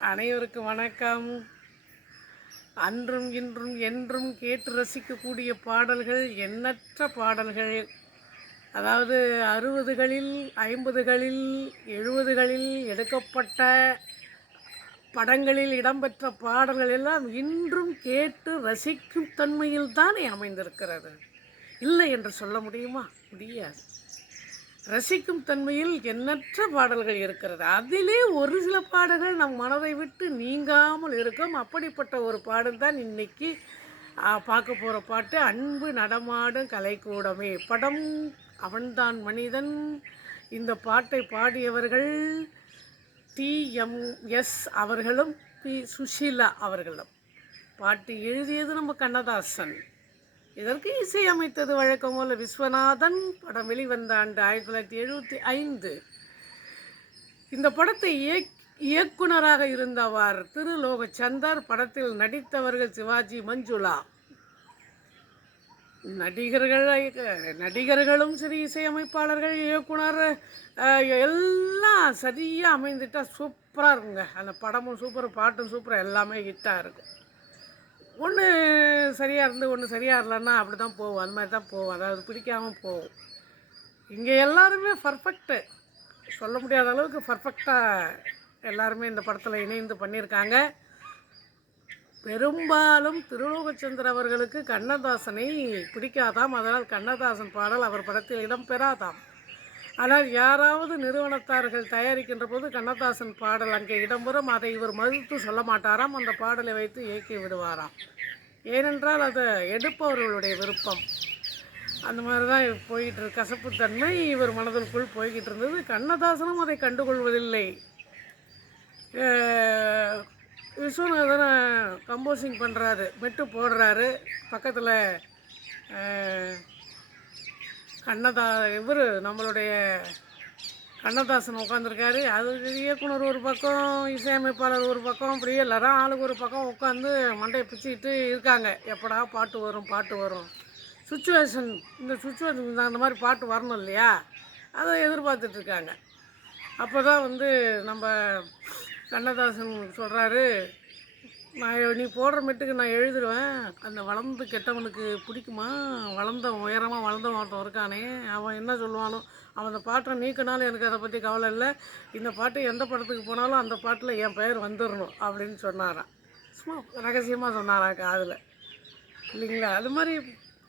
அனைவருக்கும் வணக்கம். அன்றும் இன்றும் என்றும் கேட்டு ரசிக்கக்கூடிய பாடல்கள், எண்ணற்ற பாடல்கள். அதாவது 60களில், 50களில், 70களில் எடுக்கப்பட்ட படங்களில் இடம்பெற்ற பாடல்கள் எல்லாம் இன்றும் கேட்டு ரசிக்கும் தன்மையில் தானே அமைந்திருக்கிறது. இல்லை என்று சொல்ல முடியுமா? முடியாது. ரசிக்கும் தன்மையில் எண்ணற்ற பாடல்கள் இருக்கிறது. அதிலே ஒரு சில பாடல்கள் நம் மனதை விட்டு நீங்காமல் இருக்கும். அப்படிப்பட்ட ஒரு பாடல் தான் இன்னைக்கு பார்க்க போகிற பாட்டு. அன்பு நடமாடும் கலைக்கூடமே. படம் அவன்தான் மனிதன். இந்த பாட்டை பாடியவர்கள் TMS அவர்களும் சுஷீலா அவர்களும். பாட்டு எழுதியது நம்ம கண்ணதாசன். இதற்கு இசையமைத்தது வழக்கம் போல விஸ்வநாதன். படம் வெளிவந்த ஆண்டு 1975. இந்த படத்தை இயக்குனராக இருந்தவர் திருலோகச்சந்தர். படத்தில் நடித்தவர்கள் சிவாஜி, மஞ்சுளா. நடிகர்களும் சரி, இசையமைப்பாளர்கள், இயக்குனர் எல்லாம் சரியாக அமைந்துட்டால் சூப்பராக இருக்குங்க. அந்த படமும் சூப்பர், பாட்டும் சூப்பராக, எல்லாமே ஹிட்டாக இருக்கும். ஒன்று சரியாக இருந்து ஒன்று சரியாக இல்லைன்னா அப்படி தான் போகும். அந்த மாதிரி தான் போகும். அதாவது பிடிக்காமல் போகும். இங்கே எல்லாருமே பர்ஃபெக்ட்டு, சொல்ல முடியாத அளவுக்கு பர்ஃபெக்டாக எல்லாருமே இந்த படத்தில் இணைந்து பண்ணியிருக்காங்க. பெரும்பாலும் திருலோகச்சந்தர் அவர்களுக்கு கண்ணதாசனை பிடிக்காதாம். அதனால் கண்ணதாசன் பாடல் அவர் படத்தில் இடம்பெறாதாம். ஆனால் யாராவது நிறுவனத்தார்கள் தயாரிக்கின்ற போது கண்ணதாசன் பாடல் அங்கே இடம்பெறும். அதை இவர் மறுத்து சொல்ல மாட்டாராம். அந்த பாடலை வைத்து இயக்கி விடுவாராம். ஏனென்றால் அது எடுப்பவர்களுடைய விருப்பம். அந்த மாதிரி தான் போய்கிட்டு கசப்புத்தன்மை இவர் மனதிற்குள் போய்கிட்டு இருந்தது. கண்ணதாசனும் அதை கண்டுகொள்வதில்லை. விஸ்வநாதன் கம்போசிங் பண்ணுறாரு, மெட்டு போடுறாரு. பக்கத்தில் இவர் நம்மளுடைய கண்ணதாசன் உட்காந்துருக்காரு. அது இயக்குனர் ஒரு பக்கம், இசையமைப்பாளர் ஒரு பக்கம், அப்படியே எல்லாரும் ஆளுக்கு ஒரு பக்கம் உட்காந்து மண்டையை பிச்சுக்கிட்டு இருக்காங்க. எப்படா பாட்டு வரும் பாட்டு வரும். இந்த சுச்சுவேஷன் அந்த மாதிரி பாட்டு வரணும் இல்லையா, அதை எதிர்பார்த்துட்ருக்காங்க. அப்போ தான் நம்ம கண்ணதாசன் சொல்கிறாரு, நீ போடுற மெட்டுக்கு நான் எழுதிடுவேன். அந்த வளர்ந்து கெட்டவனுக்கு பிடிக்குமா? உயரமாக வளர்ந்தவன் ஒருத்தன் இருக்கானே, அவன் என்ன சொல்லுவானோ, அவன் அந்த பாட்டை நீக்கினாலும் எனக்கு அதை பற்றி கவலை இல்லை. இந்த பாட்டு எந்த படத்துக்கு போனாலும் அந்த பாட்டில் என் பெயர் வந்துடணும் அப்படின்னு சொன்னாரான். சும்மா ரகசியமாக சொன்னாரான் காதில், இல்லைங்களா? அது மாதிரி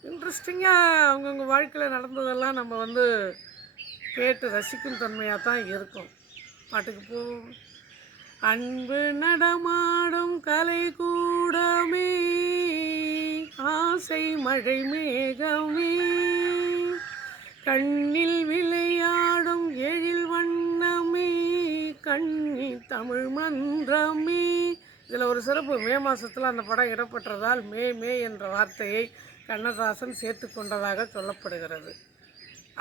இன்ட்ரெஸ்டிங்காக அவங்கவுங்க வாழ்க்கையில் நடந்ததெல்லாம் நம்ம கேட்டு ரசிக்கும் தன்மையாக தான் இருக்கும். பாட்டுக்கு போ. அன்பு நடமாடும் கலைக்கூடமே, ஆசை மழை மேகமே, கண்ணில் விளையாடும் எழில் வண்ணமே, கண்ணி தமிழ் மன்றமே. இதில் ஒரு சிறப்பு, மே மாதத்தில் அந்த படம் இடம்பெற்றதால் மே என்ற வார்த்தையை கண்ணதாசன் சேர்த்து கொண்டதாக சொல்லப்படுகிறது.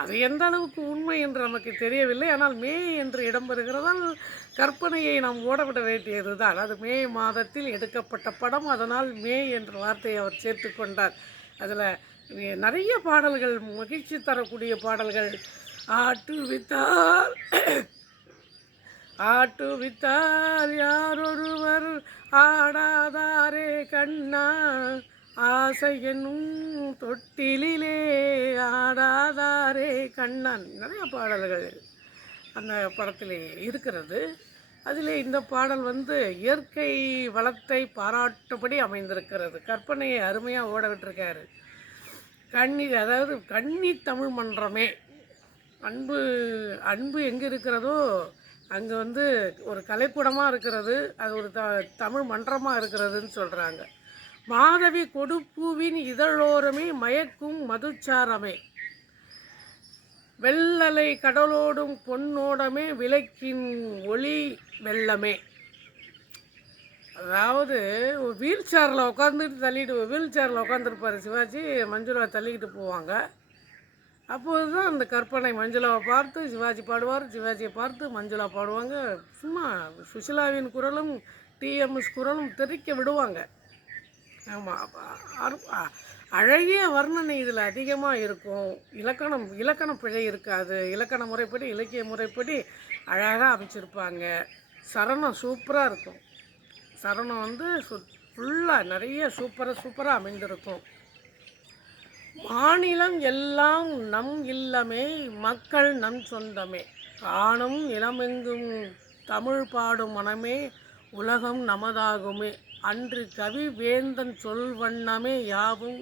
அது எந்த அளவுக்கு உண்மை என்று நமக்கு தெரியவில்லை. ஆனால் மே என்று இடம்பெறுகிறதால் கற்பனையை நாம் ஓடவிட வேண்டியது தான். அது மே மாதத்தில் எடுக்கப்பட்ட படம், அதனால் மே என்ற வார்த்தையை அவர் சேர்த்து கொண்டார். அதில் நிறைய பாடல்கள், மகிழ்ச்சி தரக்கூடிய பாடல்கள். ஆட்டு வித்தார் யாரொருவர் ஆடாதாரே கண்ணா, ஆசை என்னும் தொட்டிலே ஆடாதாரே கண்ணன். நிறைய பாடல்கள் அந்த படத்தில் இருக்கிறது. அதில் இந்த பாடல் இயற்கை வளத்தை பாராட்டும்படி அமைந்திருக்கிறது. கற்பனையை அருமையாக ஓட விட்டுருக்காரு. அதாவது கன்னி தமிழ் மன்றமே. அன்பு எங்கே இருக்கிறதோ அங்கே ஒரு கலைக்கூடமாக இருக்கிறது, அது ஒரு தமிழ் மன்றமாக இருக்கிறதுன்னு சொல்கிறாங்க. மாதவி கொடுப்பூவின் இதழோரமே மயக்கும் மதுச்சாரமே, வெள்ளலை கடலோடும் பொன்னோடமே, விளக்கின் ஒளி வெள்ளமே. அதாவது வீல் சேரில் உட்காந்துருப்பார் சிவாஜி, மஞ்சுளா தள்ளிக்கிட்டு போவாங்க. அப்போது தான் அந்த கற்பனை, மஞ்சுளாவை பார்த்து சிவாஜி பாடுவார், சிவாஜியை பார்த்து மஞ்சுளா பாடுவாங்க. சும்மா சுஷிலாவின் குரலும் TMS குரலும் தெரிக்க விடுவாங்க. ஆமாம், அழகிய வர்ணனை இதில் அதிகமாக இருக்கும். இலக்கண பிழை இருக்காது. இலக்கண முறைப்படி, இலக்கிய முறைப்படி அழகாக அமைச்சிருப்பாங்க. சரணம் சூப்பராக இருக்கும். சரணம் வந்து ஃபுல்லாக நிறைய சூப்பராக அமைந்திருக்கும். மாநிலம் எல்லாம் நம் இல்லமே, மக்கள் நம் சொந்தமே, காணும் நிலமெங்கும் தமிழ் பாடும் மனமே, உலகம் நமதாகுமே, அன்று கவி வேந்தன் சொல் வண்ணமே, யாவும்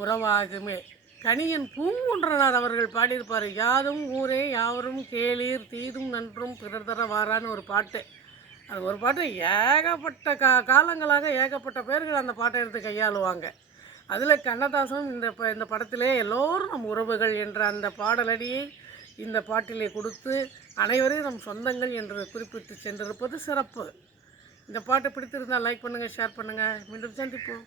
உறவாகுமே. கணியன் பூங்குன்றனார் அவர்கள் பாடியிருப்பார், யாதும் ஊரே யாவரும் கேளீர், தீதும் நன்றும் பிறர் தர வாரான்னு ஒரு பாட்டு. அது ஒரு பாட்டு ஏகப்பட்ட காலங்களாக ஏகப்பட்ட பேர்கள் அந்த பாட்டை எடுத்து கையாளுவாங்க. அதில் கண்ணதாசன் இந்த படத்திலே எல்லோரும் நம் உறவுகள் என்ற அந்த பாடலடியை இந்த பாட்டிலே கொடுத்து அனைவரையும் நம் சொந்தங்கள் என்று குறிப்பிட்டு சென்றிருப்பது சிறப்பு. இந்த பாட்டை பிடித்திருந்தால் லைக் பண்ணுங்கள், ஷேர் பண்ணுங்கள். மீண்டும் சந்திப்போம்.